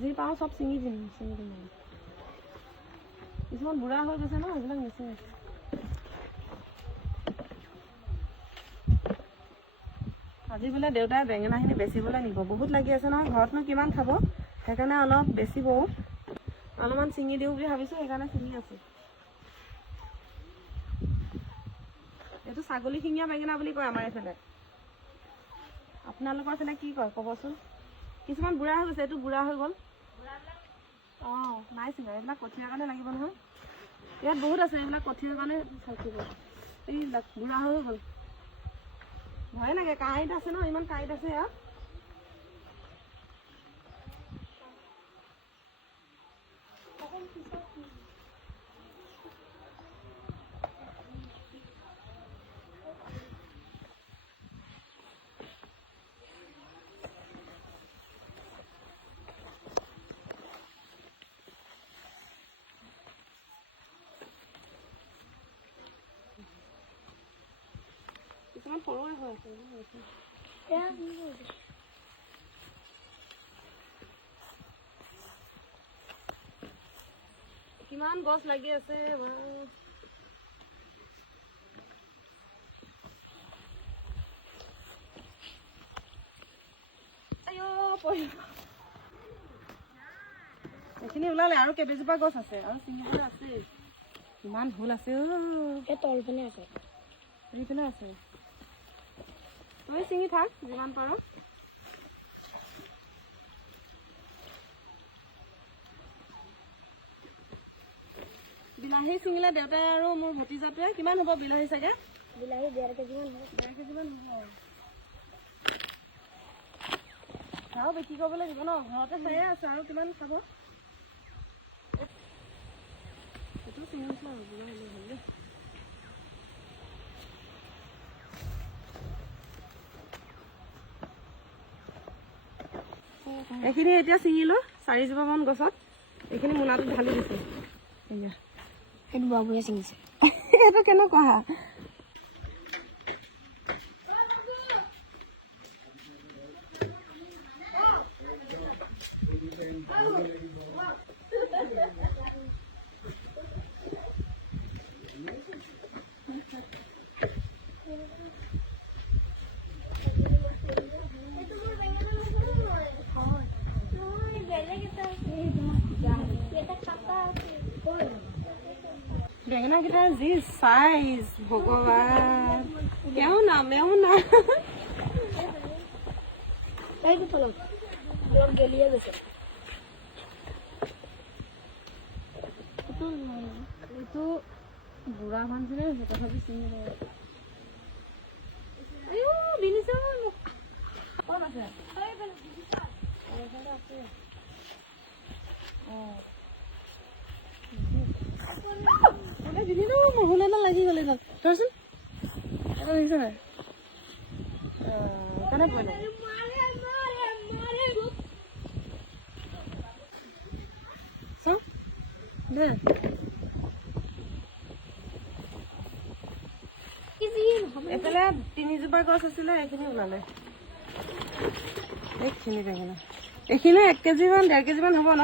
যি পাওঁ চব ছিঙি দিম কিছুমান বুঢ়া হৈ গৈছে ন সেইবিলাক নিচিঙে আজি বোলে দেউতাই বেঙেনাখিনি বেচিবলৈ নিব বহুত লাগি আছে নহয় ঘৰতনো কিমান খাব সেইকাৰণে অলপ বেচিব অলপমান ছিঙি দিওঁ বুলি ভাবিছোঁ সেইকাৰণে ছিঙি আছোঁ এইটো ছাগলী শিঙীয়া বেঙেনা বুলি কয় আমাৰ এইফালে আপোনালোকৰ ফালে কি কয় ক'বচোন কিছুমান বুঢ়া হৈ গৈছে এইটো বুঢ়া হৈ গ'ল অঁ নাই ছিঙা এইবিলাক কঠীয়াৰ কাৰণে লাগিব নহয় ইয়াত বহুত আছে এইবিলাক কঠীয়াৰ কাৰণে থাকিব এইবিলাক বুঢ়া হৈ গ'ল ভয় লাগে কাঁইট আছে ন ইমান কাঁইট আছে ইয়াত কিছুমান সৰুৱে হৈ আছে কিমান গছ লাগি আছে এইখিনি ওলালে আৰু কেইবাজোপা গছ আছে আৰু ছিঙিবলৈ আছে ইমান ভুল আছে এই তলপিনে আছে এইপিনে আছে তই ছিঙি থাক যিমান পাৰ বিলাহী ছিঙিলে দেউতাই আৰু মোৰ ভতিজাটোৱে কিমান হ'ব বিলাহী চাগে বিলাহী 1.5 কেজিমান হ'ব 1.5 কেজিমান হ'ব আৰু বিক্ৰী কৰিবলৈ দিব ন ঘৰতে হৈয়ে আছে আৰু কিমান খাব এইটো ছিঙিছে আৰু এইখিনি এতিয়া ছিঙিলো 4 জোপামান গছত এইখিনি মোনাটো ঢালি দিছো এয়া সেইটো বাবুয়ে ছিঙিছে এইটো কেনেকুৱা বেঙেনা কেইটাৰ যি সাইজ ভগৱান কেও না মেও না এইটো তলক লোক গেলিয়ে গৈছে এইটো বুঢ়া ভাঞ্চিলে তথাপি চিনি নাই আইও বিনিছে কোন আছে দিদি মহলে না লাগি গ'লে না তোৰচোন এটা দেখিছ নাই কেনে পৰিলে চব দে এইফালে 3 জোপা গছ আছিলে এইখিনি ওলালে এইখিনি বেঙেনা এইখিনি 1 কেজি মান 1.5 কেজি মান হ'ব ন